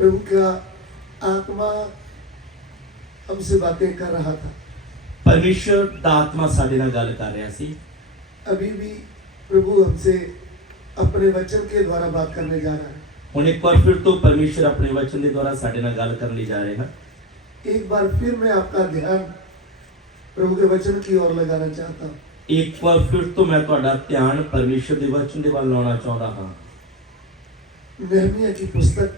प्रभु का आत्मा हमसे बातें कर रहा था। परमेश्वर दा आत्मा साडे नाल गल कर रहा सी। अभी भी प्रभु हमसे अपने वचन के द्वारा बात करने जा रहा है। हुण एक बार फिर तो परमेश्वर अपने वचन के द्वारा साडे नाल गल करने जा रहे हैं। एक बार फिर मैं आपका ध्यान प्रभु के वचन की ओर लगाना चाहता हूँ। एक बार फिर तो मैं तुहाडा ध्यान परमेश्वर के वचन के वाल लाना चाहता हाँ। नहमिया की पुस्तक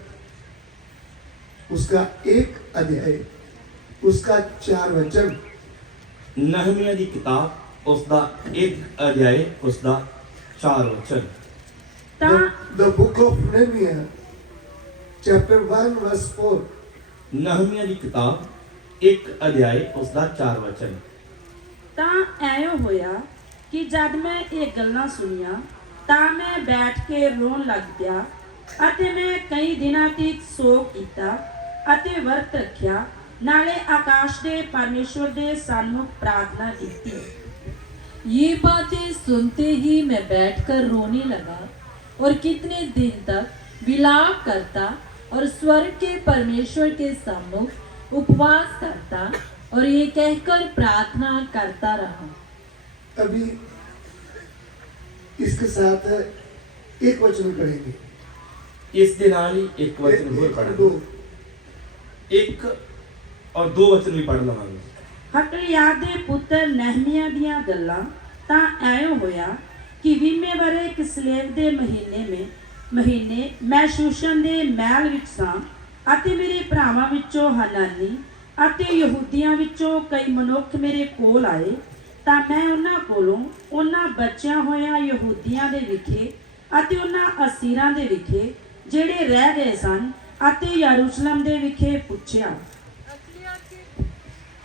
उसका 1 अध्याय उसका 4 वचन। नहमिया की किताब उसका 1 अध्याय उसका 4 वचन। The book of Nehemiah, chapter 1 verse 4। Nehemiah की किताब 1 अध्याय उसका 4 वचन। ਤਾਂ ਐਂ ਹੋਇਆ ਕਿ ਜਦ ਮੈਂ ਇਹ ਗੱਲਾਂ ਸੁਣੀਆਂ ਤਾਂ ਮੈਂ ਬੈਠ ਕੇ ਰੋਣ ਲੱਗ ਪਿਆ ਅਤੇ ਮੈਂ ਕਈ ਦਿਨਾਂ ਤੱਕ ਸੋਗ ਕੀਤਾ ਅਤੇ ਵਰਤ ਰੱਖਿਆ ਨਾਲੇ ਆਕਾਸ਼ ਦੇ ਪਰਮੇਸ਼ਵਰ ਦੇ ਸਨਮੁਖ ਪ੍ਰਾਰਥਨਾ ਕੀਤੀ। ये बातें सुनते ही मैं बैठकर रोने लगा और कितने दिन तक विलाप करता और स्वर्ग के परमेश्वर के सम्मुख उपवास करता और ये कहकर प्रार्थना करता रहा। अभी इसके साथ एक वचन पढ़ेंगे। इस दे नाल ही एक वचन होर पढ़ांगे। एक और 2 वचन भी पढ़ लवांगे। ਹਕਲਿਆ ਦੇ ਪੁੱਤਰ ਨਹਿਮੀਆ ਦੀਆਂ ਗੱਲਾਂ ਤਾਂ ਐਂ ਹੋਇਆ ਕਿ 20ਵੇਂ ਵਰੇ ਕਿਸਲੇਵ ਦੇ ਮਹੀਨੇ ਮੈਂ ਸ਼ੂਸ਼ਨ ਦੇ ਮਹਿਲ ਵਿੱਚ ਸਾਂ ਅਤੇ ਮੇਰੇ ਭਰਾਵਾਂ ਵਿੱਚੋਂ ਹਨਾਨੀ ਅਤੇ ਯਹੂਦੀਆਂ ਵਿੱਚੋਂ ਕਈ ਮਨੁੱਖ ਮੇਰੇ ਕੋਲ ਆਏ ਤਾਂ ਮੈਂ ਉਹਨਾਂ ਕੋਲੋਂ ਉਹਨਾਂ ਬਚਿਆ ਹੋਇਆ ਯਹੂਦੀਆਂ ਦੇ ਵਿਖੇ ਅਤੇ ਉਹਨਾਂ ਅਸੀਰਾਂ ਦੇ ਵਿਖੇ ਜਿਹੜੇ ਰਹਿ ਗਏ ਸਨ ਅਤੇ ਯਰੂਸ਼ਲਮ ਦੇ ਵਿਖੇ ਪੁੱਛਿਆ।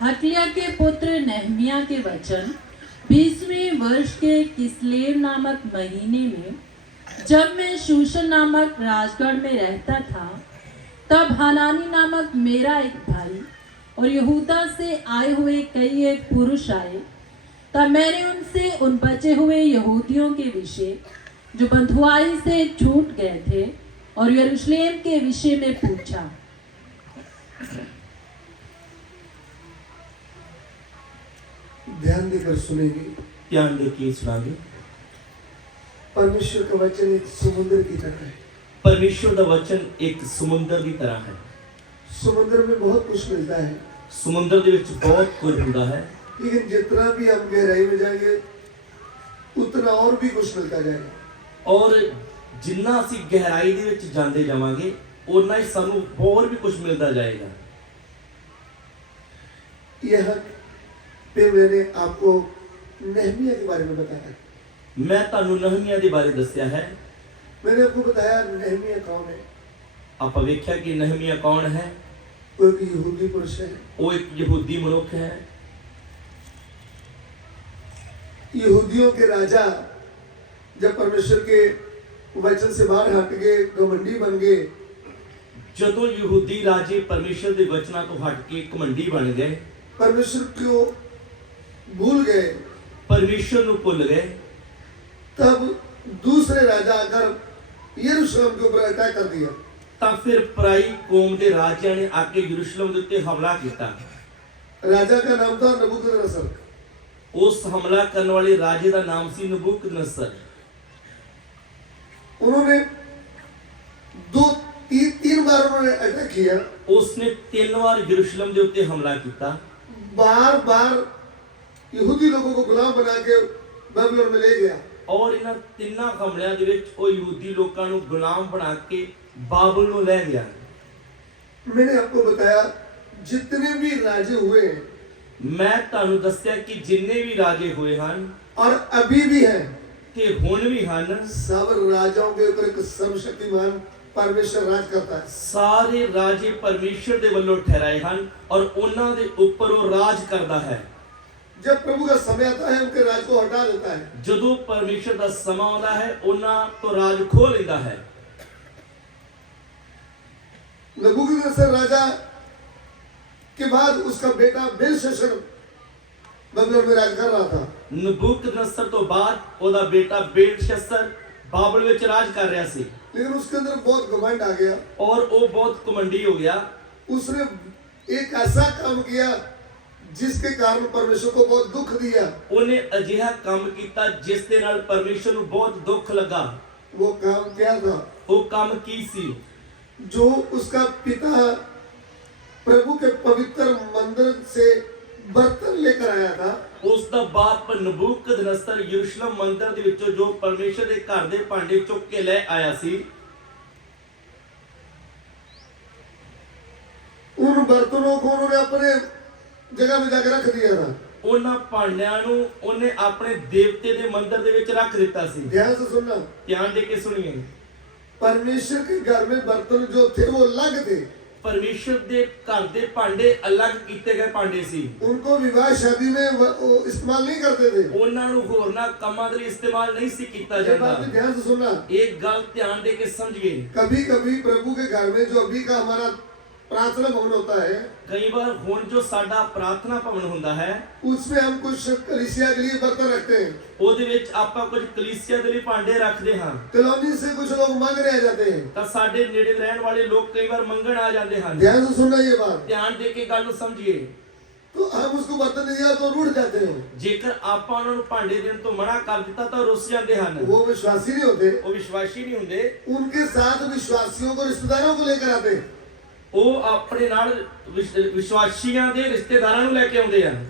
हकलिया के पुत्र नहमिया के वचन 20वें वर्ष के किसलेव नामक महीने में जब मैं शूशन नामक राजगढ़ में रहता था तब हनानी नामक मेरा एक भाई और यहूदा से आए हुए कई एक पुरुष आए। तब मैंने उनसे उन बचे हुए यहूदियों के विषय जो बंधुआई से छूट गए थे और यरूशलेम के विषय में पूछा। ध्यान देकर सुनेंगे, ध्यान दे के सुनांगे। परमेश्वर का वचन एक समुद्र की तरह है। परमेश्वर का वचन एक समुद्र की तरह है। समुद्र में बहुत कुछ मिलता है, समुद्र के विच बहुत कुछ होता है, लेकिन जितना भी हम गहराई में जाएंगे उतना और भी कुछ मिलता जाएगा। और जिन्ना असी गहराई दे विच जांदे जावांगे उन्ना ही सानू और भी कुछ मिलता जाएगा। यह पे मैंने आपको नहमिया के बारे में बताया। मैं तानू नहमिया के बारे दस्या है। मैंने आपको बताया नहमिया कौन है। आप वेख्या कि नहमिया कौन है। वो एक यहूदी पुरुष है। वो एक यहूदी मनुष्य है। यहूदियों के राजा जब परमेश्वर के वचन से बाहर हट गए, घमंडी बन गए, जदों यहूदी राजे परमेश्वर के वचना तो हट के घमंडी बन गए, परमेश्वर को भूल गए, परमेश्वर को भूल गए, तब दूसरे राजा आकर यरूशलेम के ऊपर अटैक कर दिया। तब फिर पराई कौम के राजा ने आके यरूशलेम के उत्ते हमला किया। राजा का नाम था नबूकदनेस्सर। उस हमला करने वाले राजे का नाम सी नबूकदनेस्सर। उन्होंने तीन बार उन्होंने अटैक किया। उसने 3 बार यरूशलेम के उत्ते हमला किया। बार बार यहूदी लोगों को गुलाम बना के बाबिलोन में ले गया। और इन 3 हमलियां दे विच ओ यहूदी लोकां नूं गुलाम बना के बाबुल नूं ले गया। मैंने आपको बताया जितने भी राजे हुए हैं, मैं तानू दस्या कि जिन्ने भी राजे हुए हन और अभी भी हैं, ते हुण भी हन, सब राजाओं के ऊपर एक सर्वशक्तिमान परमेश्वर राज करता है। सारे राजे परमेश्वर दे वल्लों ठहराए हन और उन्हां दे ऊपर वो राज करदा है। जब प्रभु का समय आता है उनके राज को हटा देता है। जदों परमेश्वर दा समा आउंदा है उन्हां तो राज खो लैंदा है। नबूकदनेस्सर राजा के बाद उसका बेटा बेलशस्सर बाबिलोन में राज कर रहा था। नबूकदनेस्सर तो बाद ओदा बेटा बेलशस्सर बाबल विच राज कर रहा सी। लेकिन उसके अंदर बहुत घमंड आ गया। और वो बहुत घमंडी हो गया। उसने एक ऐसा काम किया जिसके कारण परमेश्वर को बहुत दुख दिया। उन्हें अजिहा काम किया जिस दे नाल परमेश्वर को बहुत दुख लगा। वो काम क्या था? वो काम की सी? जो उसका पिता प्रभु के पवित्र मंदिर से बर्तन लेकर आया था, उसका बाप नबूकदनस्तर यरूशलेम मंदिर दे विचों जो परमेश्वर के घर दे भांडे चुक के ले आया सी, उन बर्तनों को उन्होंने अपने जगह में जाकर रख दिया था। उन्हां भांडियां नूं उन्हें अपने देवते दे मंदिर दे विच रख दिता सी। ध्यान से सुनना, ध्यान दे के सुनिए। परमेश्वर के घर में बर्तन जो थे वो अलग थे। परमेश्वर दे घर दे भांडे अलग कीते गए भांडे सी। उनको विवाह शादी में वो इस्तेमाल नहीं करते थे। उन्हां नूं होरना कामां दे लई इस्तेमाल नहीं सी कीता ये जाता। बात भी ध्यान से सुनना। एक गल ध्यान दे के समझिए। कभी कभी प्रभु के घर में जो अभी का हमारा प्रार्थना भवन होता है, कई बार हुण जो साडा प्रार्थना भवन हुंदा है, उसमें हम कुछ कलीसिया के लिए बर्तन रखते हैं। ਉਹਦੇ ਵਿੱਚ ਆਪਾਂ ਕੁਝ ਕਲੀਸਿया ਦੇ ਲਈ ਭਾਂਡੇ ਰੱਖਦੇ ਹਾਂ। कॉलोनी से कुछ लोग मांग रहे जाते हैं। ਤਾਂ ਸਾਡੇ ਨੇੜੇ ਰਹਿਣ ਵਾਲੇ ਲੋਕ ਕਈ ਵਾਰ ਮੰਗਣ ਆ ਜਾਂਦੇ ਹਨ। ध्यान से सुनना ये बात। ਧਿਆਨ ਦੇ ਕੇ ਗੱਲ ਨੂੰ ਸਮਝੀਏ। तो हम उसको बर्तन नहीं दिया तो रूठ जाते हैं। ਜੇਕਰ ਆਪਾਂ ਉਹਨਾਂ ਨੂੰ ਭਾਂਡੇ ਦੇਣ ਤੋਂ ਮਨਾ ਕਰ ਦਿੱਤਾ ਤਾਂ ਰੁੱਸ ਜਾਂਦੇ ਹਨ। वो विश्वासी नहीं होते। ਉਹ ਵਿਸ਼ਵਾਸੀ ਨਹੀਂ ਹੁੰਦੇ। उनके साथ विश्वासियों को रिश्तेदारों को लेकर आते हैं। ਉਹ ਆਪਣੇ ਨਾਲ ਵਿਸ਼ਵਾਸੀਆਂ ਦੇ ਰਿਸ਼ਤੇਦਾਰਾਂ ਨੂੰ ਲੈ ਕੇ ਆਉਂਦੇ ਹਨ।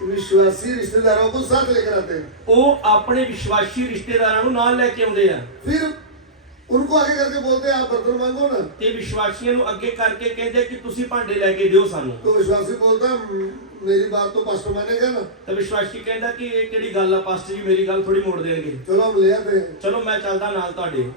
विश्वासी रिश्तेदारों को साथ लेकर आते हैं। ਉਹ ਆਪਣੇ ਵਿਸ਼ਵਾਸੀ ਰਿਸ਼ਤੇਦਾਰਾਂ ਨੂੰ ਨਾਲ ਲੈ ਕੇ ਆਉਂਦੇ ਆ। फिर उनको आगे करके बोलते हैं आप बर्तन मांगो ना। ਤੇ ਵਿਸ਼ਵਾਸੀਆਂ ਨੂੰ ਅੱਗੇ ਕਰਕੇ ਕਹਿੰਦੇ ਕਿ ਤੁਸੀਂ ਭਾਂਡੇ ਲੈ ਕੇ ਦਿਓ ਸਾਨੂੰ। तो विश्वासी बोलता मेरी बात तो पास्टर मानेगा ना। ਤਾਂ ਵਿਸ਼ਵਾਸੀ ਕਹਿੰਦਾ ਕਿ ਇਹ ਕਿਹੜੀ ਗੱਲ ਆ ਪਾਸਟਰ ਜੀ, ਮੇਰੀ ਗੱਲ ਥੋੜੀ ਮੋੜ ਦੇਣਗੇ। चलो हम ले आते हैं। ਚਲੋ ਮੈਂ ਚੱਲਦਾ ਨਾਲ ਤੁਹਾਡੇ।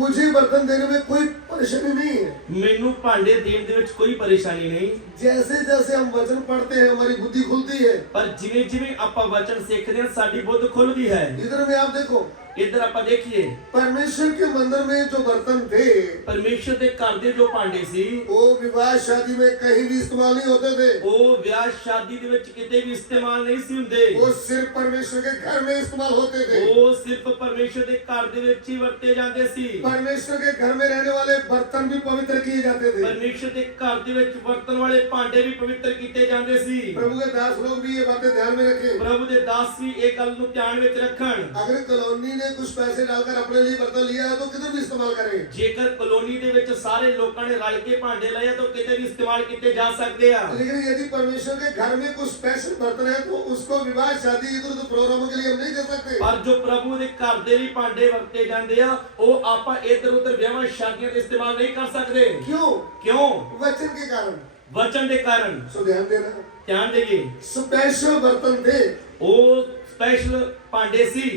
मुझे बर्तन देने में कोई परेशानी नहीं है। ਮੈਨੂੰ ਭਾਂਡੇ ਦੇਣ ਦੇ ਵਿੱਚ ਕੋਈ ਪਰੇਸ਼ਾਨੀ ਨਹੀਂ। जैसे जैसे हम वचन पढ़ते हैं हमारी बुद्धि खुलती है। ਪਰ ਜਿਵੇਂ ਜਿਵੇਂ ਆਪਾਂ ਵਚਨ ਸਿੱਖਦੇ ਹਾਂ ਸਾਡੀ ਬੁੱਧ ਖੁੱਲਦੀ ਹੈ। इधर में आप देखो, ਇੱਧਰ ਆਪਾਂ ਦੇਖੀਏ परमेश्वर के मंदिर में जो बर्तन थे ਪਰਮੇਸ਼ਰ ਦੇ ਘਰ ਦੇ ਜੋ ਭਾਂਡੇ ਸੀ वो विवाह शादी में कहीं भी इस्तेमाल नहीं होते थे। ਉਹ ਵਿਆਹ ਸ਼ਾਦੀ ਦੇ ਵਿੱਚ ਕਿਤੇ ਵੀ ਇਸਤੇਮਾਲ ਨਹੀਂ ਸੀ ਹੁੰਦੇ। वो सिर्फ परमेश्वर के घर में इस्तेमाल होते थे। ਉਹ ਸਿਰਫ ਪਰਮੇਸ਼ਰ ਦੇ ਘਰ ਦੇ ਵਿੱਚ ਹੀ ਵਰਤੇ ਜਾਂਦੇ ਸੀ। परमेश्वर के घर में रहने वाले बर्तन भी पवित्र किए जाते थे। ਪਰਮੇਸ਼ਰ ਦੇ ਘਰ ਦੇ ਵਿੱਚ ਵਰਤਣ ਵਾਲੇ ਭਾਂਡੇ ਵੀ ਪਵਿੱਤਰ ਕੀਤੇ ਜਾਂਦੇ ਸੀ। प्रभु के दास लोग भी ये बातें ध्यान में रखें। ਪ੍ਰਭੂ ਦੇ ਦਾਸ ਵੀ ਇਹ ਗੱਲ ਨੂੰ ਧਿਆਨ ਵਿੱਚ ਰੱਖਣ। अगर कॉलोनी ने कुछ पैसे डालकर अपने लिए बर्तन लिया है तो किधर भी इस्तेमाल करें। ਜੇਕਰ ਕਲੋਨੀ ਦੇ ਵਿੱਚ ਸਾਰੇ ਲੋਕਾਂ ਨੇ ਰਲ ਕੇ ਭਾਂਡੇ ਲਏ ਤਾਂ ਕਿਤੇ ਵੀ ਇਸਤੇਮਾਲ ਕੀਤੇ ਜਾ ਸਕਦੇ ਆ। लेकिन यदि परमेश्वर के घर में कुछ स्पेशल बर्तन है तो उसको विवाह शादी इधर उधर प्रोग्रामों के लिए हम नहीं दे सकते। ਪਰ ਜੋ ਪ੍ਰਭੂ ਦੇ ਘਰ ਦੇ ਲਈ ਭਾਂਡੇ ਵਰਤੇ ਜਾਂਦੇ ਆ ਉਹ ਆਪਾਂ ਇੱਧਰ ਉੱਧਰ ਵਿਆਹਾਂ ਸ਼ਾਦੀਆਂ ਦੇ ਇਸਤੇਮਾਲ ਨਹੀਂ ਕਰ ਸਕਦੇ। क्यों? ਕਿਉਂ? वचन के कारण। ਵਚਨ ਦੇ ਕਾਰਨ। सो ध्यान देना, ਧਿਆਨ ਦੇਈਏ। स्पेशल बर्तन थे। ਉਹ ਸਪੈਸ਼ਲ ਭਾਂਡੇ ਸੀ।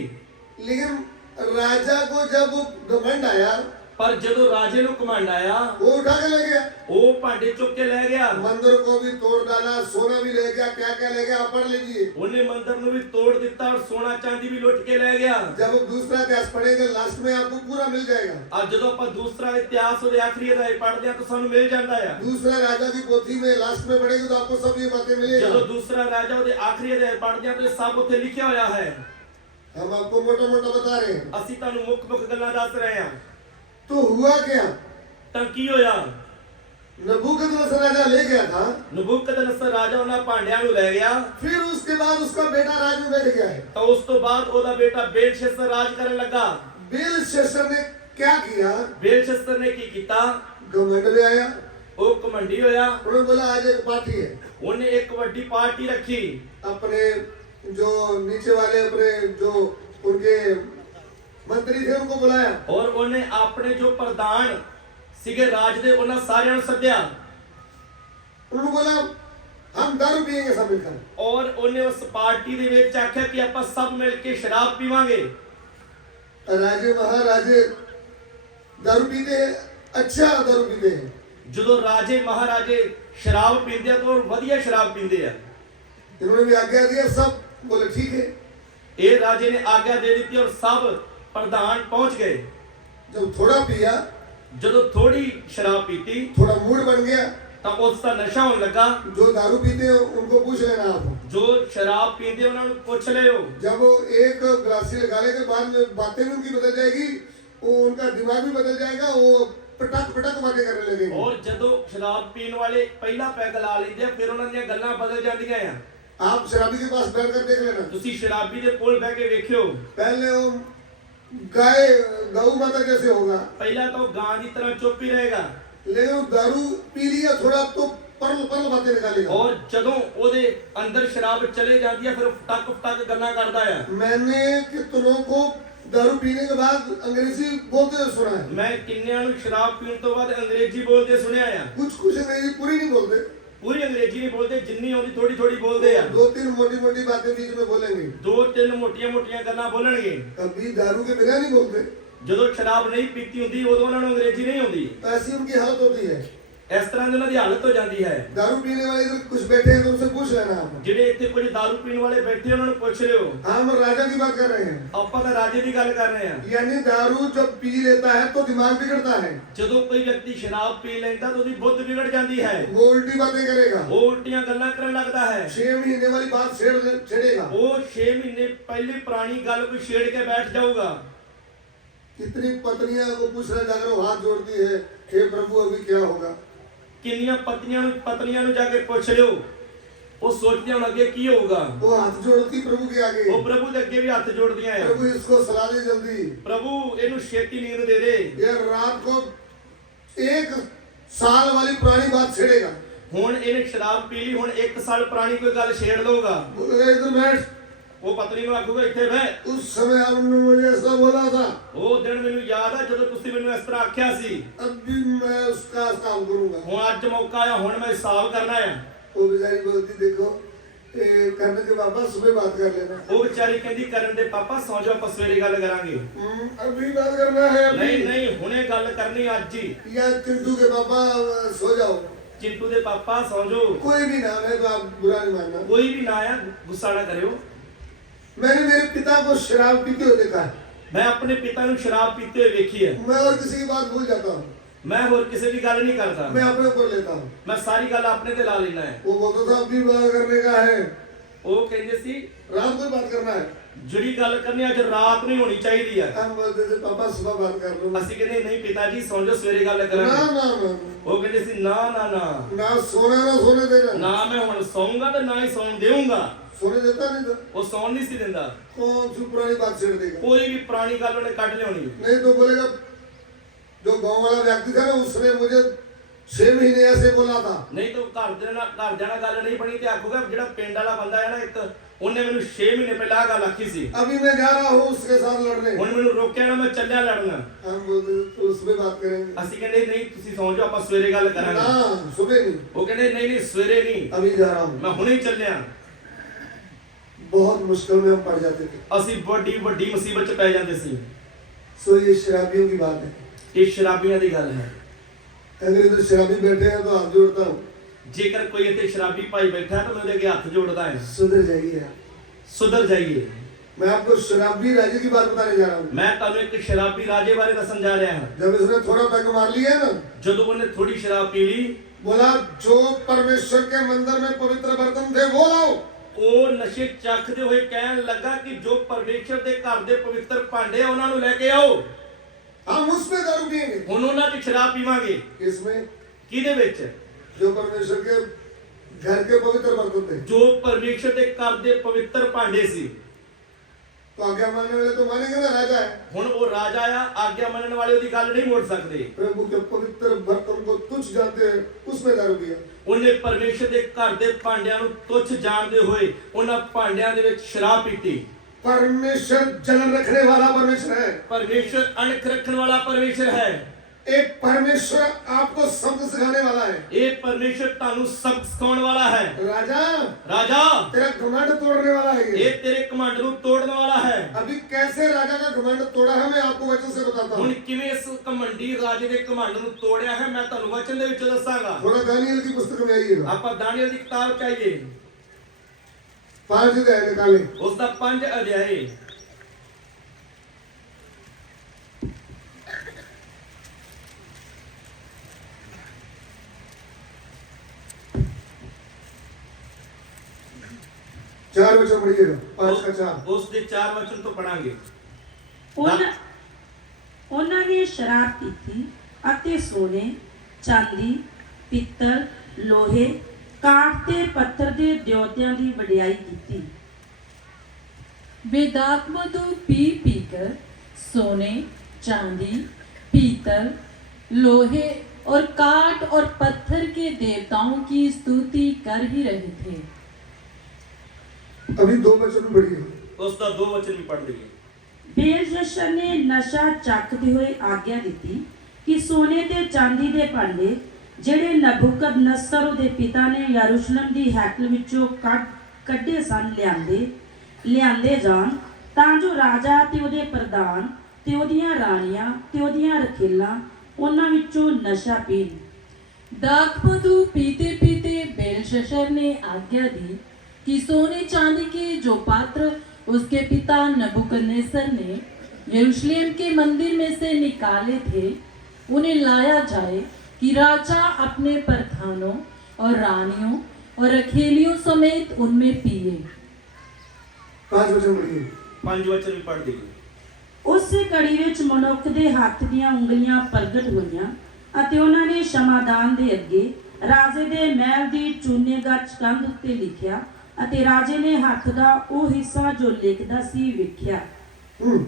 लेकिन राजा को जब घमंड आया ਪਰ ਜਦੋਂ ਰਾਜੇ ਨੂੰ ਘਮੰਡ ਆਇਆ वो उठा के ले गया। ਉਹ ਭਾਂਡੇ ਚੁੱਕ ਕੇ ਲੈ ਗਿਆ। मंदिर को भी तोड़ डाला, सोना भी ले गया, क्या क्या ले गया आप पढ़ लीजिए। ਉਹਨੇ ਮੰਦਰ ਨੂੰ ਵੀ ਤੋੜ ਦਿੱਤਾ ਔਰ ਸੋਨਾ ਚਾਂਦੀ ਵੀ ਲੁੱਟ ਕੇ ਲੈ ਗਿਆ। जब दूसरा इतिहास पढ़ेंगे लास्ट में आपको पूरा मिल जाएगा। ਅੱਜ ਜਦੋਂ ਆਪਾਂ ਦੂਸਰਾ ਇਤਿਹਾਸ ਉਹਦੇ ਆਖਰੀ ਅਧਿਆਇ ਪੜ੍ਹਦੇ ਆ ਤਾਂ ਸਾਨੂੰ ਮਿਲ ਜਾਂਦਾ ਆ। दूसरा राजा की पोथी में लास्ट में पढ़ेंगे तो आपको सब ये बातें ਜਦੋਂ मिलेगा। ਦੂਸਰਾ ਰਾਜਾ ਉਹਦੇ ਆਖਰੀ ਅਧਿਆਇ ਪੜ੍ਹਦੇ ਆ ਤਾਂ ਇਹ ਸਭ ਉੱਥੇ ਲਿਖਿਆ ਹੋਇਆ ਹੈ। हम आपको मोटा मोटा बता रहे हैं। ਅਸੀਂ ਤੁਹਾਨੂੰ ਮੁੱਖ ਗੱਲਾਂ ਦੱਸ ਰਹੇ ਹਾਂ। तो हुआ क्या? ਤਾਂ ਕੀ ਹੋਇਆ? नबूकदनेस्सर राजा ले गया था। ਨਬੂਕਦਨਸਰ ਰਾਜਾ ਉਹਨਾਂ ਭਾਂਡਿਆਂ ਨੂੰ ਲੈ ਗਿਆ। फिर उसके बाद उसका बेटा राज में बैठ गया है। ਤਾਂ ਉਸ ਤੋਂ ਬਾਅਦ ਉਹਦਾ ਬੇਟਾ ਬੇਲਸ਼ੱਸਰ ਰਾਜ ਕਰਨ ਲੱਗਾ। बेलशस्सर ने क्या किया? ਬੇਲਸ਼ੱਸਰ ਨੇ ਕੀ ਕੀਤਾ? घमंड में आया। ਉਹ ਘਮੰਡੀ होया। उन्होंने बोला आज एक पार्टी है। ਉਹਨੇ ਇੱਕ ਵੱਡੀ ਪਾਰਟੀ ਰੱਖੀ। अपने जो नीचे वाले अपने जो उनके मंत्री थे उनको बुलाया। और ਉਹਨੇ ਆਪਣੇ ਜੋ ਪ੍ਰਧਾਨ ਸੀਗੇ ਰਾਜ ਦੇ ਉਹਨਾਂ ਸਾਰਿਆਂ ਨੂੰ ਸੱਦਿਆ। उन्होंने बोला हम दारू पिएंगे सब मिलकर। और ਉਹਨੇ ਉਸ ਪਾਰਟੀ ਦੇ ਵਿੱਚ ਆਖਿਆ ਕਿ ਆਪਾਂ ਸਭ ਮਿਲ ਕੇ ਸ਼ਰਾਬ ਪੀਵਾਂਗੇ। राजे महाराजे दारू पीते हैं, अच्छा दारू पीते हैं। ਜਦੋਂ ਰਾਜੇ ਮਹਾਰਾਜੇ ਸ਼ਰਾਬ ਪੀਂਦੇ ਆ ਤਾਂ ਉਹ ਵਧੀਆ ਸ਼ਰਾਬ ਪੀਂਦੇ ਆ। इन्होंने भी आज्ञा दिया, सब बोले ठीक है। ਇਹ ਰਾਜੇ ਨੇ ਆਗਿਆ ਦੇ ਦਿੱਤੀ ਔਰ ਸਭ ਪ੍ਰਧਾਨ ਪਹੁੰਚ ਗਏ। जब थोड़ा पिया, ਜਦੋਂ ਥੋੜੀ ਸ਼ਰਾਬ ਪੀਤੀ थोड़ा मूड बन गया, ਤਾਂ ਉਸ ਦਾ ਨਸ਼ਾ ਹੋਣ ਲੱਗਾ। जो दारू पीते हैं उनको पूछ लेना आप। ਜੋ ਸ਼ਰਾਬ ਪੀਂਦੇ ਉਹਨਾਂ ਨੂੰ ਪੁੱਛ ਲਿਓ। जब वो एक गिलासी लगाने के बाद में बातें भी उनकी बदल जाएगी, वो उनका दिमाग भी बदल जाएगा, वो पटक पटक बातें करने लगेंगे। ਔਰ ਜਦੋਂ ਸ਼ਰਾਬ ਪੀਣ ਵਾਲੇ ਪਹਿਲਾ ਪੈਗ ਲਾ ਲੈਂਦੇ ਆ ਫਿਰ ਉਹਨਾਂ ਦੀਆਂ ਗੱਲਾਂ ਬਦਲ ਜਾਂਦੀਆਂ ਆ। आप शराबी के पास बैठ कर देख लेना। ਤੁਸੀਂ ਸ਼ਰਾਬੀ ਦੇ ਕੋਲ ਬਹਿ ਕੇ ਵੇਖਿਓ। पहले वो गाय गौ माता जैसे होगा, ਪਹਿਲਾਂ ਤਾਂ ਉਹ ਗਾਂ ਦੀ ਤਰ੍ਹਾਂ ਚੁੱਪ ਹੀ ਰਹੇਗਾ। लेकिन वो दारू पी लिया थोड़ा तो परल परल बातें निकालेगा। ਔਰ ਜਦੋਂ ਉਹਦੇ ਅੰਦਰ ਸ਼ਰਾਬ ਚਲੇ ਜਾਂਦੀ ਆ ਫਿਰ ਉਹ ਫਟਕ ਫਟਕ ਗੱਲਾਂ ਕਰਦਾ ਆ। मैंने कितनों को दारू पीने के बाद अंग्रेजी बोलते हुए सुना है। ਮੈਂ ਕਿੰਨਿਆਂ ਨੂੰ ਸ਼ਰਾਬ ਪੀਣ ਤੋਂ ਬਾਅਦ ਅੰਗਰੇਜ਼ੀ ਬੋਲਦੇ ਸੁਣਿਆ ਆ। कुछ अंग्रेजी पूरी नहीं बोलते, ਪੂਰੀ ਅੰਗਰੇਜ਼ੀ ਨਹੀਂ ਬੋਲਦੇ, ਜਿੰਨੀ ਆਉਂਦੀ ਥੋੜੀ ਥੋੜੀ ਬੋਲਦੇ ਆ। दो तीन मोटी मोटी बातें बीच में बोलेंगे। ਦੋ ਤਿੰਨ ਮੋਟੀਆਂ ਮੋਟੀਆਂ ਗੱਲਾਂ ਬੋਲਣਗੇ। कभी दारू के बिना नहीं बोलते। ਜਦੋਂ ਸ਼ਰਾਬ ਨਹੀਂ ਪੀਤੀ ਹੁੰਦੀ ਉਦੋਂ ਉਹਨਾਂ ਨੂੰ ਅੰਗਰੇਜ਼ੀ ਨਹੀਂ ਆਉਂਦੀ। ऐसी उनकी हालत होती है। ਇਸ ਤਰ੍ਹਾਂ ਦੀ ਉਹਨਾਂ ਦੀ ਹਾਲਤ ਹੋ ਜਾਂਦੀ ਹੈ। दारू पीने वाले इधर कुछ बैठे हैं तो उनसे पूछ लेना आप। ਜਿਹੜੇ ਇੱਥੇ ਕੁਝ दारू ਪੀਣ ਵਾਲੇ ਬੈਠੇ ਉਹਨਾਂ ਨੂੰ ਪੁੱਛ ਲਿਓ। हम राजा की बात कर रहे हैं। ਆਪਾਂ ਤਾਂ ਰਾਜੇ ਦੀ ਗੱਲ ਕਰ ਰਹੇ ਹਾਂ। यानी दारू जब पी लेता है तो दिमाग बिगड़ता है, ਜਦੋਂ ਕੋਈ ਵਿਅਕਤੀ ਸ਼ਰਾਬ ਪੀ ਲੈਂਦਾ ਤਾਂ ਉਹਦੀ ਬੁੱਧ ਵਿਗੜ ਜਾਂਦੀ ਹੈ। वो उल्टी बातें करेगा, ਉਹ ਉਲਟੀਆਂ ਗੱਲਾਂ ਕਰਨ ਲੱਗਦਾ ਹੈ। 6 महीने वाली बात छेड़ेगा। ਉਹ 6 ਮਹੀਨੇ ਪਹਿਲੀ ਪੁਰਾਣੀ ਗੱਲ ਕੋਈ ਛੇੜ ਕੇ ਬੈਠ ਜਾਊਗਾ। कितनी पत्नियां को पूछना जाकर वो हाथ जोड़ती है, हे प्रभु अभी क्या होगा। ਕਿੰਨੀਆਂ ਪਤਨੀਆਂ ਨੂੰ ਜਾ ਕੇ ਪੁੱਛ ਲਿਓ, ਉਹ ਸੋਚਦੀਆਂ ਹੁਣ ਅੱਗੇ ਕੀ ਹੋਊਗਾ। वो हाथ जोड़ती प्रभु के आगे, ਉਹ ਪ੍ਰਭੂ ਦੇ ਅੱਗੇ ਵੀ ਹੱਥ ਜੋੜਦੀਆਂ ਆ। प्रभु इसको सलाह दे जल्दी, ਪ੍ਰਭੂ ਇਹਨੂੰ ਛੇਤੀ ਨੀਂਦ ਦੇ ਦੇ। ये रात को 1 साल वाली पुरानी बात छेड़ेगा। ਹੁਣ ਇਹਨੇ ਸ਼ਰਾਬ ਪੀ ਲਈ, ਹੁਣ 1 ਸਾਲ ਪੁਰਾਣੀ ਕੋਈ ਗੱਲ ਛੇੜ ਲਊਗਾ। बोलेगा इधर बैठ, ਉਹ ਪਤਨੀ ਨੂੰ ਆਖੂਗਾ ਇੱਥੇ ਬਹਿ। उस समय आपने मुझे ऐसा बोला था, ਉਹ ਦਿਨ ਮੈਨੂੰ ਯਾਦ ਆ ਜਦੋਂ ਤੁਸੀਂ ਮੈਨੂੰ ਇਸ ਤਰ੍ਹਾਂ ਆਖਿਆ ਸੀ। अब भी मैं उसका काम करूंगा। ਹੁਣ ਅੱਜ ਮੌਕਾ ਆ, ਹੁਣ ਮੈਂ ਹਿਸਾਬ करना ਆ। वो बेचारी बोलती देखो करने के पापा सुबह बात कर लेना। ਉਹ ਵਿਚਾਰੀ ਕਹਿੰਦੀ ਕਰਨ ਦੇ ਪਾਪਾ ਸੌਂ ਜਾਓ, ਆਪਾਂ ਸਵੇਰੇ ਗੱਲ ਕਰਾਂਗੇ। अभी बात करना है अभी। ਨਹੀਂ ਨਹੀਂ ਹੁਣੇ ਗੱਲ ਕਰਨੀ ਅੱਜ ਹੀ। या चिंटू के पापा सो जाओ, ਚਿੰਟੂ ਦੇ ਪਾਪਾ ਸੌਂ ਜਾਓ। कोई भी नाम है तो आप बुरा नहीं मानना। ਕੋਈ ਵੀ ਨਾ ਆ, ਗੁੱਸਾ ਨਾ ਕਰਿਓ। मैंने मेरे पिता को शराब पीते हुए देखा है। ਮੈਂ ਆਪਣੇ ਪਿਤਾ ਨੂੰ ਸ਼ਰਾਬ ਪੀਤੇ ਹੋਏ ਵੇਖੀ ਹੈ। मैं और किसी की बात भूल जाता हूँ, ਮੈਂ ਹੋਰ ਕਿਸੇ ਦੀ ਗੱਲ ਨਹੀਂ ਕਰਦਾ। मैं अपने ऊपर लेता हूँ। ਮੈਂ ਸਾਰੀ ਗੱਲ ਆਪਣੇ ਤੇ ਲਾ ਲੈਣਾ ਹੈ। वो बोलता था अभी बात करने का है, ਉਹ ਕਹਿੰਦੇ ਸੀ रात को ही बात करना है। ਜਿਹੜੀ ਗੱਲ ਕਰਨੀ ਅੱਜ ਰਾਤ ਨੂੰ ਹੋਣੀ ਚਾਹੀਦੀ ਹੈ। हम बोलते थे पापा सुबह बात कर लो। ਅਸੀਂ ਕਹਿੰਦੇ ਨਹੀਂ ਪਿਤਾ ਜੀ ਸੌਂ ਜਾਓ, ਸਵੇਰੇ ਗੱਲ ना ਕਰਾਂਗੇ। ना ना ਉਹ ਕਹਿੰਦੇ ਸੀ ਨਾ ਨਾ ਨਾ ना सोना ना सोने देना। ਨਾ ਮੈਂ ਹੁਣ ਸੌਂਗਾ ਤੇ ਨਾ ਹੀ ਸੌਣ ਦੇਵਾਂਗਾ। सोने देता नहीं था। ਉਹ ਸੌਣ नहीं ਸੀ ਦਿੰਦਾ। कौन सी पुरानी बात छेड़ देगा। ਕੋਈ ਵੀ ਪੁਰਾਣੀ ਗੱਲ ਉਹਨੇ ਕੱਢ ਲਿਆਉਣੀ। नहीं तो बोलेगा जो गांव वाला व्यक्ति था ना उसने मुझे 6 महीने ऐसे बोला था। ਨਹੀਂ ਤਾਂ ਘਰਦਿਆਂ ਨਾਲ ਗੱਲ ਨਹੀਂ ਬਣੀ ਤੇ ਆਖੂਗਾ ਜਿਹੜਾ ਪਿੰਡ ਵਾਲਾ ਬੰਦਾ ਹੈ ਨਾ ਇੱਕ, ਉਹਨੇ ਮੈਨੂੰ 6 ਮਹੀਨੇ ਪਹਿਲਾਂ ਆਹ ਗੱਲ ਆਖੀ ਸੀ। अभी मैं जा रहा हूँ उसके साथ लड़ने। ਹੁਣ ਮੈਨੂੰ ਰੋਕਿਆ ਨਾ, मैं ਚੱਲਿਆ ਲੜਨਾ। हम बोलते थे तो सुबह बात करेंगे। ਅਸੀਂ ਕਹਿੰਦੇ ਨਹੀਂ ਤੁਸੀਂ ਸੌਂ ਜਾਓ, ਆਪਾਂ ਸਵੇਰੇ ਗੱਲ ਕਰਾਂਗੇ। ना सुबह नहीं, ਉਹ ਕਹਿੰਦੇ ਨਹੀਂ ਨਹੀਂ ਸਵੇਰੇ ਨਹੀਂ, अभी जा रहा हूँ। ਮੈਂ ਹੁਣੇ ਹੀ ਚੱਲਿਆ। बहुत मुश्किल में हम पड़ जाते थे। ਅਸੀਂ ਵੱਡੀ ਵੱਡੀ ਮੁਸੀਬਤ 'ਚ ਪੈ ਜਾਂਦੇ ਸੀ। सो ये शराबियों की बात है। ਇਹ ਸ਼ਰਾਬੀਆਂ ਦੀ ਗੱਲ ਹੈ। अगर इधर शराबी बैठे हैं तो हाथ जोड़ता हूँ, ਜੇਕਰ ਕੋਈ ਇੱਥੇ ਸ਼ਰਾਬੀ ਭਾਈ ਬੈਠਾ ਤਾਂ ਮੈਂ ਉਹਦੇ ਅੱਗੇ ਹੱਥ ਜੋੜਦਾ ਹਾਂ। सुधर जाइए आप। ਸੁਧਰ ਜਾਈਏ। मैं आपको शराबी राजे की बात बताने जा रहा हूँ। ਮੈਂ ਤੁਹਾਨੂੰ ਇੱਕ ਸ਼ਰਾਬੀ ਰਾਜੇ ਬਾਰੇ ਦੱਸਣ ਜਾ ਰਿਹਾ ਹਾਂ। जब इसने थोड़ा पैक मार लिया ना, ਜਦੋਂ ਉਹਨੇ ਥੋੜੀ ਸ਼ਰਾਬ ਪੀ ਲਈ, बोला जो परमेश्वर के मंदिर में पवित्र बर्तन थे वो लाओ। ਉਹ ਨਸ਼ੇ ਚੱਖਦੇ ਹੋਏ ਕਹਿਣ ਲੱਗਾ ਕਿ ਜੋ ਪਰਮੇਸ਼ਰ ਦੇ ਘਰ ਦੇ ਪਵਿੱਤਰ ਭਾਂਡੇ ਆ ਉਹਨਾਂ ਨੂੰ ਲੈ ਕੇ ਆਓ। हम उसमें दारू पिएंगे। ਹੁਣ ਉਹਨਾਂ 'ਚ ਸ਼ਰਾਬ ਪੀਵਾਂਗੇ। इसमें ਕਿਹਦੇ ਵਿੱਚ? जो परमेश्वर के घर के पवित्र बर्तन थे। ਜੋ ਪਰਮੇਸ਼ਰ ਦੇ ਘਰ ਦੇ ਪਵਿੱਤਰ ਭਾਂਡੇ ਸੀ। तो आज्ञा मानने वाले तो मानेंगे ना, राजा है। ਹੁਣ ਉਹ ਰਾਜਾ ਆ, ਆਗਿਆ ਮੰਨਣ ਵਾਲੇ ਉਹਦੀ ਗੱਲ ਨਹੀਂ ਮੋੜ ਸਕਦੇ। प्रभु के पवित्र बर्तन को तुच्छ जानते हैं, उसमें दारू पिया। ਉਹਨੇ ਪਰਮੇਸ਼ਰ ਦੇ ਘਰ ਦੇ ਭਾਂਡਿਆਂ ਨੂੰ ਤੁੱਛ ਜਾਣਦੇ ਹੋਏ ਉਹਨਾਂ ਭਾਂਡਿਆਂ ਦੇ ਵਿੱਚ ਸ਼ਰਾਬ ਪੀਤੀ। परमेश्वर जलन रखने वाला परमेश्वर है। ਪਰਮੇਸ਼ਰ ਅਣਖ ਰੱਖਣ ਵਾਲਾ ਪਰਮੇਸ਼ਰ ਹੈ। एक परमेश्वर आपको सबक सिखाने वाला है। ਇਹ ਪਰਮੇਸ਼ਰ ਤੁਹਾਨੂੰ ਸਬਕ ਸਿਖਾਉਣ ਵਾਲਾ ਹੈ। राजा ਰਾਜਾ तेरा घमंड तोड़ने वाला है ये। ਇਹ ਤੇਰੇ ਘਮੰਡ ਨੂੰ ਤੋੜਨ ਵਾਲਾ ਹੈ। अभी कैसे राजा का घमंड तोड़ा है मैं आपको वचन से बताता ਹੁਣ हूँ। ਕਿਵੇਂ ਇਸ ਘਮੰਡੀ ਰਾਜੇ ਦੇ ਘਮੰਡ ਨੂੰ ਤੋੜਿਆ ਹੈ ਮੈਂ ਤੁਹਾਨੂੰ ਵਚਨ ਦੇ ਵਿੱਚ ਦੱਸਾਂਗਾ। थोड़ा दानियल की पुस्तक में आइएगा। ਆਪਾਂ ਦਾਨੀਏਲ ਦੀ ਕਿਤਾਬ ਚਾਹੀਏ, 5 अध्याय निकालें। ਉਸ ਦਾ 5 ਅਧਿਆਏ। 4 वचन पढ़िएगा, 5 का 4। ਉਸ ਦੇ 4 ਵਚਨ ਤੋਂ ਪੜਾਂਗੇ। ਉਹਨਾਂ ਨੇ ਸ਼ਰਾਬ ਪੀਤੀ ਅਤੇ ਸੋਨੇ, ਚਾਂਦੀ, ਪਿੱਤਲ, ਲੋਹੇ, ਕਾਠ ਤੇ ਪੱਥਰ ਦੇ ਦੇਵਤਿਆਂ ਦੀ ਵਡਿਆਈ ਕੀਤੀ। वे दाखमधु पी पीकर सोने, चांदी, पीतल, लोहे और काठ और पत्थर के देवताओं की स्तुति कर ही रहे थे। अभी 2 वचन पढ़िए। ਉਸ ਦਾ 2 ਵਚਨ ਵੀ ਪੜ ਲਈਏ। ਬੇਲਸ਼ੱਸਰ ਨੇ ਨਸ਼ਾ ਚੱਕਦੇ ਹੋਏ ਆਗਿਆ ਦਿੱਤੀ ਕਿ ਸੋਨੇ ਤੇ ਚਾਂਦੀ ਦੇ ਭਾਂਡੇ ਜਿਹੜੇ ਨਬੂਕਦਨਸਰ ਉਹਦੇ ਪਿਤਾ ਨੇ ਯਰੂਸ਼ਲਮ ਦੀ ਹੈਕਲ ਵਿੱਚੋਂ ਕੱਢੇ ਸਨ ਲਿਆਂਦੇ ਜਾਣ, ਤਾਂ ਜੋ ਰਾਜਾ ਤੇ ਉਹਦੇ ਪ੍ਰਧਾਨ ਤੇ ਉਹਦੀਆਂ ਰਾਣੀਆਂ ਤੇ ਉਹਦੀਆਂ ਰਖੇਲਾਂ ਉਹਨਾਂ ਵਿੱਚੋਂ ਨਸ਼ਾ ਪੀਣ। दाखमधु पीते पीते बेलशस्सर ने आज्ञा दी कि सोने चांदी के जो पात्र उसके पिता नबूकदनेस्सर ने यरूशलेम के मंदिर में से निकाले थे उन्हें लाया जाए कि राजा अपने प्रधानों और रानियों और रखेलियों समेत उनमें पिए। 5 वचन पढ़िए। 5 ਵਚਨ ਵੀ ਪੜ ਲਈਏ। ਉਸੇ ਘੜੀ ਵਿੱਚ ਮਨੁੱਖ ਦੇ ਹੱਥ ਦੀਆਂ ਉਂਗਲੀਆਂ ਪ੍ਰਗਟ ਹੋਈਆਂ ਅਤੇ ਉਹਨਾਂ ਨੇ ਸ਼ਮਾਦਾਨ ਦੇ ਅੱਗੇ ਰਾਜੇ ਦੇ ਮਹਿਲ ਦੀ ਚੂਨੇਗੱਚ ਕੰਧ ਉੱਤੇ ਲਿਖਿਆ ਅਤੇ ਰਾਜੇ ਨੇ ਹੱਥ ਦਾ ਉਹ ਹਿੱਸਾ ਜੋ ਲਿਖਦਾ ਸੀ ਵੇਖਿਆ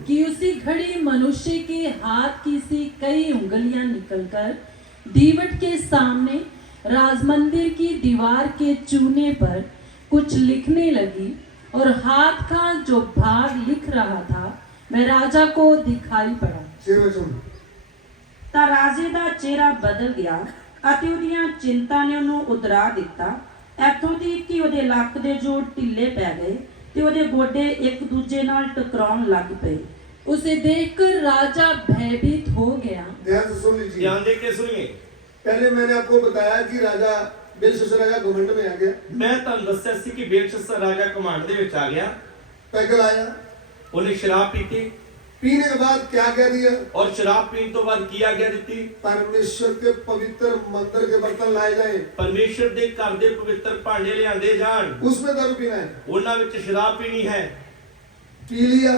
कि उसी घड़ी मनुष्य के हाथ की सी कई उंगलियां निकलकर दीवट के सामने राजमंदिर की दीवार के चूने पर कुछ लिखने लगी और हाथ का जो भाग लिख रहा था वह राजा को दिखाई पड़ा। 6 वचन। ਤਾਂ ਰਾਜੇ ਦਾ ਚਿਹਰਾ ਬਦਲ ਗਿਆ ਅਤੇ ਉਹਦੀਆਂ ਚਿੰਤਾ ਨੇ ਉਹਨੂੰ ਉਦਰਾ ਦਿੱਤਾ, ਇੱਥੋਂ ਦੀ ਕਿ ਉਹਦੇ ਲੱਕ ਦੇ ਜੋੜ ਢਿੱਲੇ ਪੈ ਗਏ ਤੇ ਉਹਦੇ ਗੋਡੇ ਇੱਕ ਦੂਜੇ ਨਾਲ ਟਕਰਾਉਣ ਲੱਗ ਪਏ। उसे देखकर राजा भयभीत हो गया। ध्यान से सुन लीजिए। ਧਿਆन ਦੇ ਕੇ ਸੁਣੀਏ। पहले मैंने आपको बताया कि राजा बेलशस्सर राजा घमंड में आ गया। ਮੈਂ ਤੁਹਾਨੂੰ ਦੱਸਿਆ ਸੀ ਕਿ ਬੇਲਸ਼ੱਸਰ ਰਾਜਾ ਕਮਾਂਡ ਦੇ ਵਿੱਚ ਆ ਗਿਆ। पैगल आया, ਉਹਨੇ ਸ਼ਰਾਬ ਪੀਤੀ पीने के बाद क्या कह दिया? ਔਰ ਸ਼ਰਾਬ ਪੀਣ ਤੋਂ ਬਾਅਦ ਕੀ ਆਗਿਆ ਦਿੱਤੀ? परमेश्वर के पवित्र मंदिर के बर्तन लाए जाए, ਪਰਮੇਸ਼ਰ ਦੇ ਘਰ ਦੇ ਪਵਿੱਤਰ ਭਾਂਡੇ ਲਿਆਂਦੇ ਜਾਣ, उसमें दारू पीना है। ਉਹਨਾਂ ਵਿੱਚ ਸ਼ਰਾਬ ਪੀਣੀ ਹੈ। पी लिया,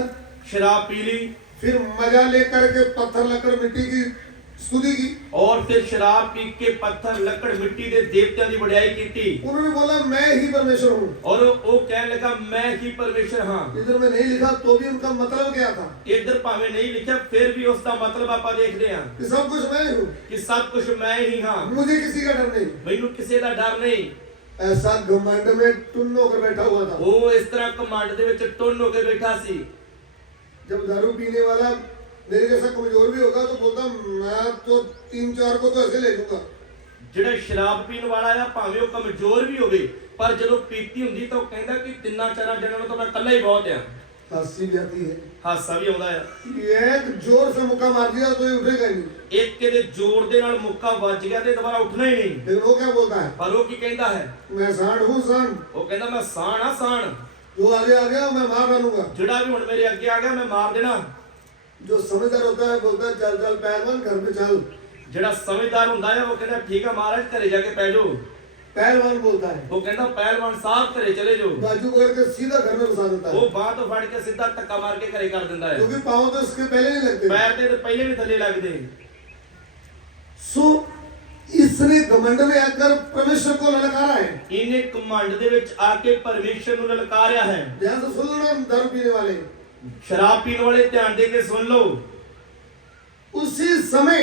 ਸ਼ਰਾਬ ਪੀ ਲਈ फिर मजा लेकर के पत्थर लकड़ मिट्टी की स्तुति की। ਔਰ ਫਿਰ ਸ਼ਰਾਬ ਪੀ ਕੇ ਪੱਥਰ ਲੱਕੜ ਮਿੱਟੀ ਦੇ ਦੇਵਤਿਆਂ ਦੀ ਵਡਿਆਈ ਕੀਤੀ। उन्होंने बोला मैं ही परमेश्वर हूँ। ਔਰ ਉਹ ਕਹਿਣ ਲੱਗਾ ਮੈਂ ਹੀ ਪਰਮੇਸ਼ਰ ਹਾਂ। इधर में नहीं लिखा तो भी उनका मतलब क्या था? ਇੱਧਰ ਭਾਵੇਂ ਨਹੀਂ ਲਿਖਿਆ ਫਿਰ ਵੀ ਉਸ ਦਾ ਮਤਲਬ ਆਪਾਂ ਦੇਖਦੇ ਹਾਂ कि सब कुछ मैं हूँ, ਕਿ ਸਭ ਕੁਝ ਮੈਂ ਹੀ ਹਾਂ, मुझे किसी का डर नहीं। ਮੈਨੂੰ ਕਿਸੇ ਦਾ ਡਰ ਨਹੀਂ। ऐसा घमंड में टुन्न होकर बैठा हुआ था। ਉਹ ਇਸ ਤਰ੍ਹਾਂ ਕਮਾਂਡ ਦੇ ਵਿੱਚ ਟੁੰਨ ਹੋ ਕੇ ਬੈਠਾ ਸੀ। जब दारू पीने वाला मेरे जैसा कमजोर भी होगा तो बोलता मैं तो 3-4 को तो ऐसे ले लूंगा। ਜਿਹੜਾ ਸ਼ਰਾਬ ਪੀਣ ਵਾਲਾ ਆ ਭਾਵੇਂ ਉਹ ਕਮਜ਼ੋਰ ਵੀ ਹੋਵੇ ਪਰ ਜਦੋਂ ਪੀਤੀ ਹੁੰਦੀ ਤਾਂ ਉਹ ਕਹਿੰਦਾ ਕਿ 3-4 ਜਣਾਂ ਨੂੰ ਤਾਂ ਮੈਂ ਇਕੱਲਾ ਹੀ ਬਹੁਤ ਆ। हंसी भी आती है। ਹਾਸਾ ਵੀ ਆਉਂਦਾ ਆ। एक जोर से मुक्का मार दिया तो ये उठेगा ही नहीं। ਇੱਕ ਇਹਦੇ ਜ਼ੋਰ ਦੇ ਨਾਲ ਮੁੱਕਾ ਵੱਜ ਗਿਆ ਤੇ ਦੁਬਾਰਾ ਉੱਠਣਾ ਹੀ ਨਹੀਂ। लेकिन वो क्या बोलता है? ਪਰ ਉਹ ਕੀ ਕਹਿੰਦਾ ਹੈ? मैं सांड हूँ, सांड। ਉਹ ਕਹਿੰਦਾ ਮੈਂ ਸਾਣ ਆ ਸਾਣ, जो आगे आ गया मैं मार डालूंगा। ਜਿਹੜਾ ਵੀ ਹੁਣ ਮੇਰੇ ਅੱਗੇ ਆ ਗਿਆ ਮੈਂ ਮਾਰ ਦੇਣਾ। जो समझदार होता है बोलता है चल चल पहलवान घर पे चल। ਜਿਹੜਾ ਸਮਝਦਾਰ ਹੁੰਦਾ ਆ ਉਹ ਕਹਿੰਦਾ ਠੀਕ ਆ ਮਹਾਰਾਜ ਘਰੇ ਜਾ ਕੇ ਪੈ ਜਾਓ। पहलवान बोलता है, ਉਹ ਕਹਿੰਦਾ ਪਹਿਲਵਾਨ ਸਾਹਿਬ ਘਰੇ ਚਲੇ ਜਾਓ। बाजू पकड़ के सीधा घर में घुसा देता है, ਉਹ ਬਾਹ ਤੋਂ ਫੜ ਕੇ ਸਿੱਧਾ ਧੱਕਾ ਮਾਰ ਕੇ ਘਰੇ ਕਰ ਦਿੰਦਾ ਹੈ। क्योंकि पाँव तो इसके पहले नहीं लगते। ਪੈਰ ਤੇ ਪਹਿਲੇ ਵੀ ਥੱਲੇ ਲੱਗਦੇ। सो इसने घमंड में आकर परमेश्वर को ललकारा है। ਇਹਨੇ ਕਮਾਂਡ ਦੇ ਵਿੱਚ ਆ ਕੇ ਪਰਮੇਸ਼ਰ ਨੂੰ ਲਲਕਾਰਿਆ ਹੈ। ध्यान से सुन लो दारू पीने वाले। ਸ਼ਰਾਬ ਪੀਣ ਵਾਲੇ ਧਿਆਨ ਦੇ ਕੇ ਸੁਣ ਲਓ। उसी समय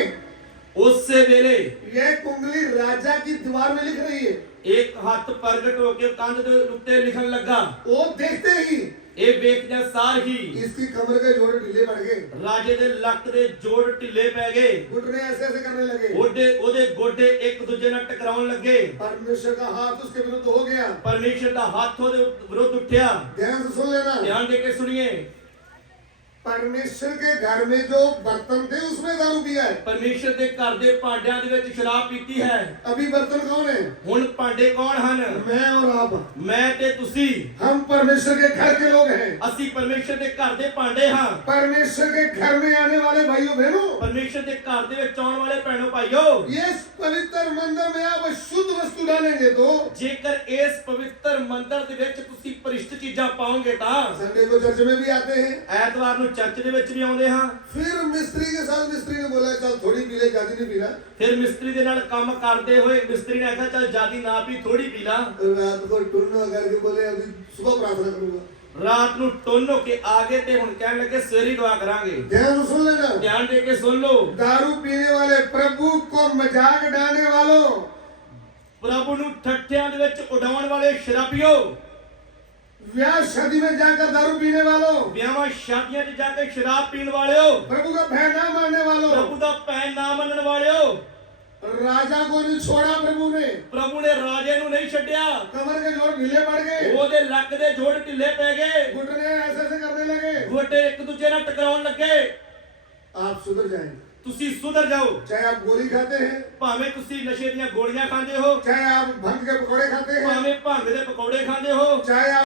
ਉਸੇ ਵੇਲੇ यह कुंडली राजा की दीवार में लिख रही है। ਇੱਕ ਹੱਥ ਪ੍ਰਗਟ ਹੋ ਕੇ ਕੰਧ ਦੇ ਉੱਤੇ ਲਿਖਣ ਲੱਗਾ। वो देखते ही ਇਹ ਵੇਖਦਿਆਂ ਸਾਰ ਹੀ इसकी कमर के जोड़े ढीले पड़ गए, ਰਾਜੇ ਦੇ ਲੱਕ ਦੇ ਜੋੜ ਢਿੱਲੇ ਪੈ ਗਏ। घुटने ऐसे ऐसे करने लगे। ਉਹਦੇ ਗੋਡੇ ਇੱਕ ਦੂਜੇ ਨਾਲ ਟਕਰਾਉਣ ਲੱਗੇ। परमेश्वर का हाथ उसके विरुद्ध हो गया। ਪਰਮੇਸ਼ਰ ਦਾ ਹੱਥ ਉਹਦੇ ਵਿਰੁੱਧ ਉੱਠਿਆ। ध्यान से सुन लेना। ਧਿਆਨ ਦੇ ਕੇ ਸੁਣੀਏ। परमेश्वर के घर में जो बर्तन थे उसमें दारू पिया है। ਪਰਮੇਸ਼ਰ ਦੇ ਘਰ ਦੇ ਭਾਂਡਿਆਂ ਦੇ ਵਿੱਚ ਸ਼ਰਾਬ ਪੀਤੀ ਹੈ। अभी बर्तन कौन है? ਹੁਣ ਭਾਂਡੇ ਕੌਣ ਹਨ? मैं और आप। ਮੈਂ ਤੇ ਤੁਸੀਂ। हम परमेश्वर के घर के लोग हैं। ਅਸੀਂ ਪਰਮੇਸ਼ਰ ਦੇ ਘਰ ਦੇ ਭਾਂਡੇ ਹਾਂ। परमेश्वर के घर में आने वाले भाइयों बहनों, ਪਰਮੇਸ਼ਰ परमेश्वर के घर दे विच आउण वाले भैणो भाईओ, ये इस पवित्र मंदिर में आप शुद्ध वस्तु डालेंगे तो जेकर इस पवित्र मंदिर दे विच तुसीं परिष्ट चीजां पाओगे तां संडे को चर्च में भी आते हैं। ਐਤਵਾਰ ਨੂੰ ਚਰਚ ਦੇ ਵਿੱਚ ਵੀ ਆਉਂਦੇ ਹਾਂ। फिर मिस्त्री के साथ मिस्त्री ने बोला चल थोड़ी पी ले, ज्यादा नहीं पीना। ਫਿਰ ਮਿਸਤਰੀ ਦੇ ਨਾਲ ਕੰਮ ਕਰਦੇ ਹੋਏ ਮਿਸਤਰੀ ਨੇ ਆਖਿਆ ਚੱਲ ਜਿਆਦੀ ਨਾ ਪੀ, ਥੋੜੀ ਪੀ ਲਾ। और रात को टुन्नो करके बोले अभी सुबह प्रार्थना करूंगा। ਰਾਤ ਨੂੰ ਟੋਨ ਹੋ ਕੇ ਆ ਗਏ ਤੇ ਹੁਣ ਕਹਿਣ ਲੱਗੇ ਸਵੇਰੇ ਦੁਆ ਕਰਾਂਗੇ। ध्यान सुन लेना, ਧਿਆਨ ਦੇ ਕੇ ਸੁਣ ਲਓ। दारू पीने वाले प्रभु को मजाक डालने वालों, ਪ੍ਰਭੂ ਨੂੰ ਠੱਠਿਆਂ ਦੇ ਵਿੱਚ ਉਡਾਉਣ ਵਾਲੇ ਸ਼ਰਾਬੀਓ, ब्याह शादी में जाकर दारू पीने वालों, ਵਿਆਹਾਂ ਸ਼ਾਦੀਆਂ 'ਚ ਜਾ ਕੇ ਸ਼ਰਾਬ ਪੀਣ ਵਾਲਿਓ, प्रभु का भय ना मानने वालों, ਪ੍ਰਭੂ ਦਾ ਭੈ ਨਾ ਮੰਨਣ ਵਾਲਿਓ, राजा को नहीं छोड़ा प्रभु ने, ਪ੍ਰਭੂ ਨੇ ਰਾਜੇ ਨੂੰ ਨਹੀਂ ਛੱਡਿਆ। कमर के जोड़ ढीले पड़ गए, ਉਹਦੇ ਲੱਕ ਦੇ ਜੋੜ ਢਿੱਲੇ ਪੈ ਗਏ, घुटने ऐसे ऐसे करने लगे। ਗੋਡੇ ਇੱਕ ਦੂਜੇ ਨਾਲ ਟਕਰਾਉਣ ਲੱਗੇ। आप सुधर जाएंगे, ਤੁਸੀਂ ਸੁਧਰ ਜਾਓ। चाहे आप गोली खाते हैं, ਭਾਵੇਂ ਤੁਸੀਂ ਨਸ਼ੇ ਦੀਆਂ ਗੋਲੀਆਂ ਖਾਂਦੇ ਹੋ, चाहे आप भंग के पकौड़े खाते हैं, ਭਾਵੇਂ ਭੰਗ ਦੇ ਪਕੌੜੇ ਖਾਂਦੇ ਹੋ, चाहे आप